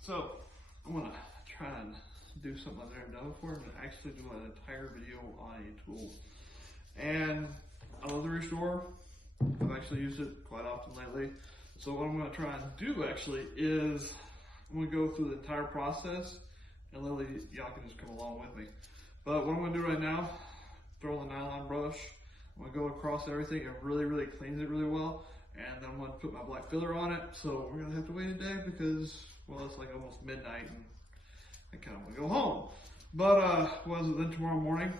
So I'm gonna try and do something I've never done before and actually do an entire video on a tool. And I love the restore. I've actually used it quite often lately. So what I'm gonna try and do actually is I'm gonna go through the entire process and literally y'all can just come along with me. But what I'm gonna do right now, throw the nylon brush, I'm gonna go across everything. It really cleans it really well. And then I'm gonna put my black filler on it. So we're gonna have to wait a day because, well, it's like almost midnight and I kind of want to go home. But then tomorrow morning,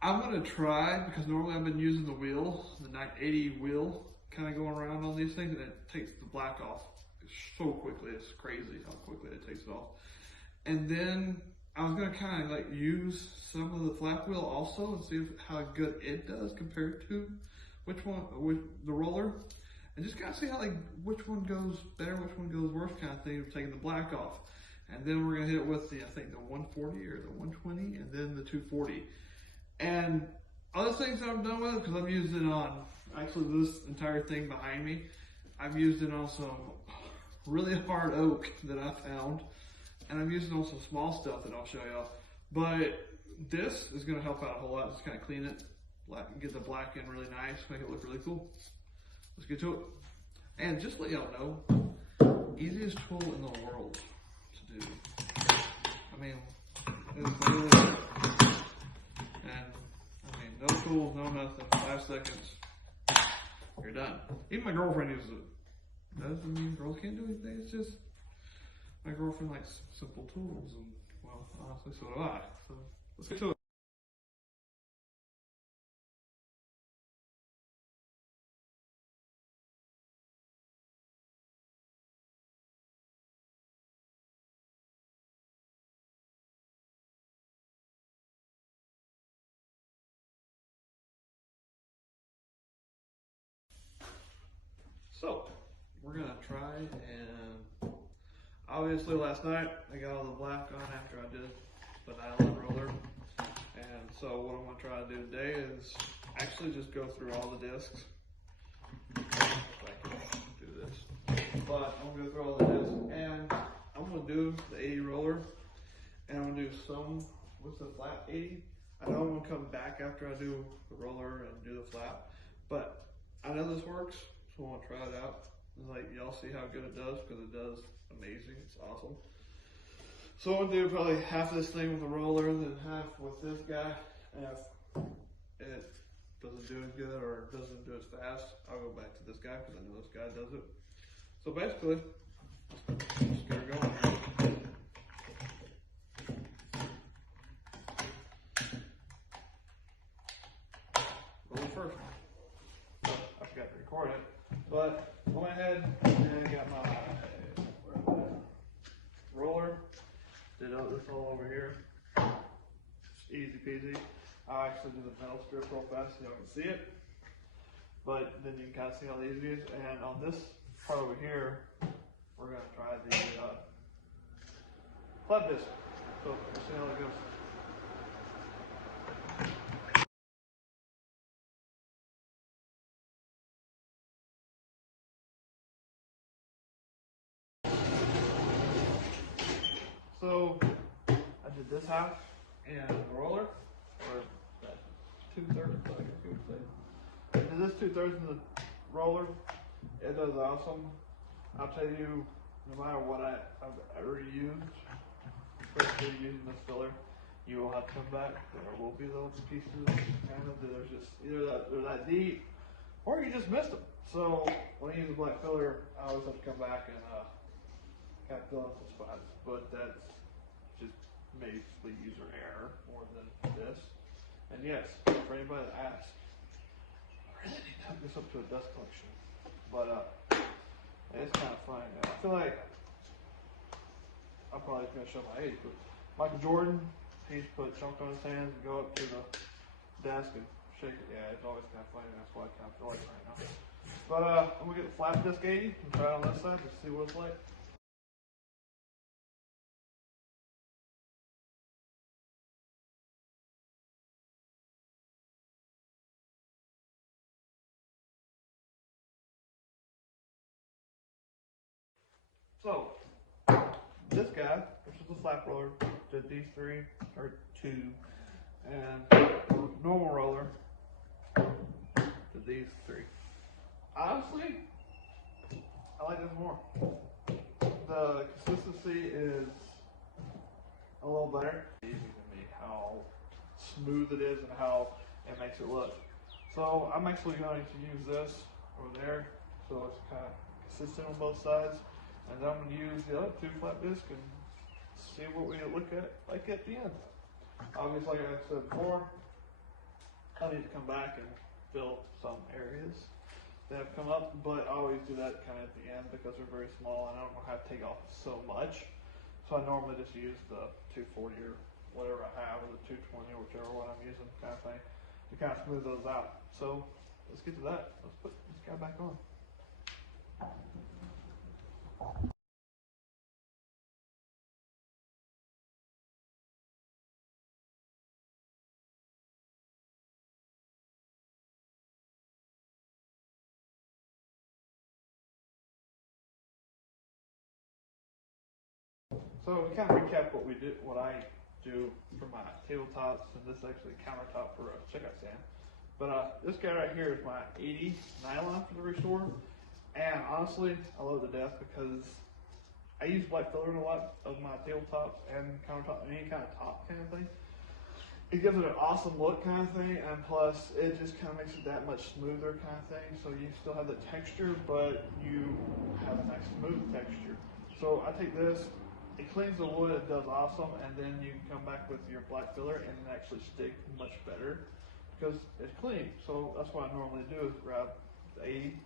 I'm gonna try, because normally I've been using the wheel, the 980 wheel, kind of going around on these things, and it takes the black off so quickly. It's crazy how quickly it takes it off. And then I was gonna kind of like use some of the flat wheel also and see how good it does compared to which one with the roller, and just kind of see how like which one goes better, which one goes worse, kind of thing of taking the black off. And then we're gonna hit it with the, I think the 140 or the 120, and then the 240. And other things that I've done with it, because I've used it on actually this entire thing behind me. I've used it on some really hard oak that I found, and I've used it on some small stuff that I'll show y'all. But this is gonna help out a whole lot. Just kind of clean it, get the black in really nice, make it look really cool. Let's get to it. And just let y'all know, easiest tool in the world to do. I mean, it's literally, and I mean, no tools, no nothing, 5 seconds, you're done. Even my girlfriend uses it. Doesn't mean girls can't do anything, it's just, my girlfriend likes simple tools, and well, honestly, so do I. So, let's get to it. So, we're gonna try, and obviously last night I got all the black on after I did the nylon roller. And so what I'm gonna try to do today is actually just go through all the discs. If I can do this. But I'm gonna go through all the discs, and I'm gonna do the 80 roller, and I'm gonna do some with the flat 80. I know I'm gonna come back after I do the roller and do the flat, but I know this works. So I want to try it out and like y'all see how good it does, because it does amazing. It's awesome. So I'm gonna do probably half of this thing with the roller and then half with this guy. And if it doesn't do as good or doesn't do as fast, I'll go back to this guy because I know this guy does it. So basically, just get her going. Roll first. I forgot to record it. But I went ahead and got my roller, did this all over here, easy peasy. I actually did the metal strip real fast so y'all can see it, but then you can kind of see how easy it is. And on this part over here, we're going to try the flat disc, so we'll see how it goes. So I did this half and the roller, or that 2/3, I guess you would say. I did this 2/3 in the roller. It does awesome. I'll tell you, no matter what I've ever used, especially using this filler, you will have to come back. There will be those pieces kind of there's just either they're that deep or you just missed them. So when I use a black filler, I always have to come back and kind of fill in some spots. But that's just basically user error more than this. And yes, for anybody that asks, I really need to hook this up to a dust collection. But it's kind of fun. I feel like I'm probably going to show my age, but Michael Jordan, he's put chunk on his hands and go up to the desk and shake it. Yeah, it's always kind of funny. That's what I kind of feel like right now. But I'm going to get the flat disc 80 and try it on this side to see what it's like. So, this guy, which is the flap roller, did these 3 or 2, and the normal roller did these 3. Honestly, I like this more. The consistency is a little better. It's easy to me how smooth it is and how it makes it look. So I'm actually going to use this over there, so it's kind of consistent on both sides. And then I'm going to use the other 2 flat discs and see what we look at like at the end. Obviously, like I said before, I need to come back and fill some areas that have come up, but I always do that kind of at the end because they're very small and I don't have to take off so much. So I normally just use the 240 or whatever I have, or the 220 or whichever one I'm using, kind of thing, to kind of smooth those out. So let's get to that. Let's put this guy back on. So to kind of recap what I do for my tabletops, and this is actually a countertop for a checkout stand. But this guy right here is my 80 nylon for the restore, and honestly, I love it to death because I use black filler in a lot of my tabletops and countertop, any kind of top kind of thing. It gives it an awesome look kind of thing, and plus it just kind of makes it that much smoother kind of thing. So you still have the texture, but you have a nice smooth texture. So I take this. It cleans the wood, it does awesome, and then you can come back with your black filler and it actually sticks much better because it's clean. So that's what I normally do is grab the 80.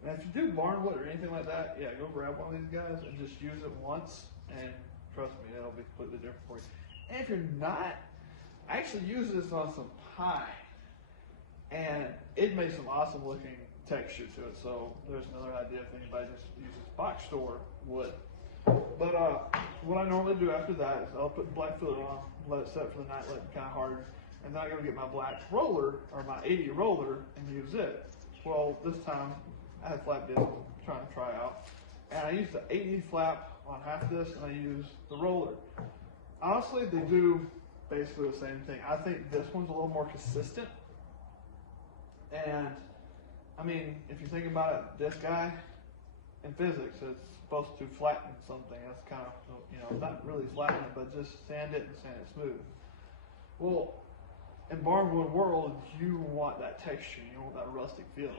And if you do Barnwood or anything like that, yeah, go grab one of these guys and just use it once, and trust me, it'll be completely different for you. And if you're not, I actually use this on some pie, and it makes some awesome looking texture to it. So there's another idea if anybody just uses box store wood. But what I normally do after that is I'll put the black filler on, let it set for the night, let it kind of harden, and then I go get my black roller, or my 80 roller, and use it. Well, this time I had flat disc trying to try out, and I used the 80 flap on half this, and I use the roller. Honestly, they do basically the same thing. I think this one's a little more consistent, and I mean, if you think about it, this guy in physics is supposed to flatten something. That's kind of, you know, not really flatten it, but just sand it and sand it smooth. Well, in Barnwood world, you want that texture, you want that rustic feel.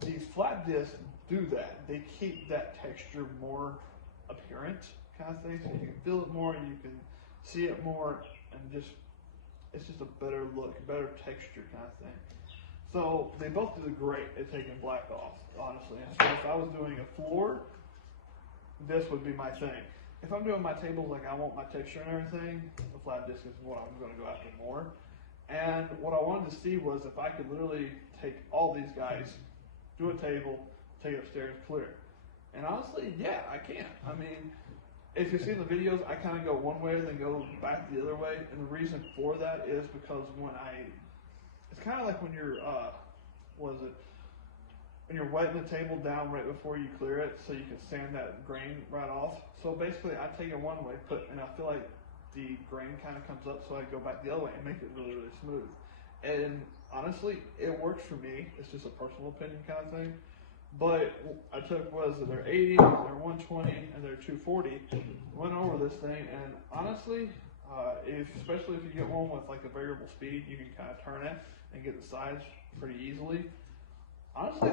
These flat discs do that. They keep that texture more apparent kind of thing, so you can feel it more, you can see it more, and just, it's just a better look, better texture kind of thing. So they both do great at taking black off, honestly. So if I was doing a floor, this would be my thing. If I'm doing my tables like I want my texture and everything, the flat disc is what I'm going to go after more. And what I wanted to see was if I could literally take all these guys, do a table, take it upstairs, clear. And honestly, yeah, I can. I mean, if you've seen the videos, I kind of go one way and then go back the other way. And the reason for that is because it's kind of like when you're, when you're wetting the table down right before you clear it, so you can sand that grain right off. So basically, I take it one way, and I feel like the grain kind of comes up, so I go back the other way and make it really, really smooth. And honestly, it works for me. It's just a personal opinion kind of thing. But I took, they're 80, they're 120, and they're 240. Went over this thing, and honestly, especially if you get one with like a variable speed, you can kind of turn it and get the sides pretty easily. Honestly,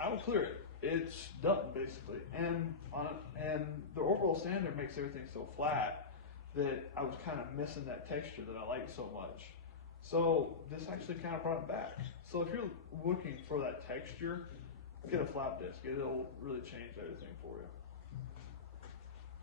I would clear it. It's done basically, and the orbital sander makes everything so flat that I was kind of missing that texture that I like so much. So this actually kind of brought it back. So if you're looking for that texture, get a flap disc. It'll really change everything for you.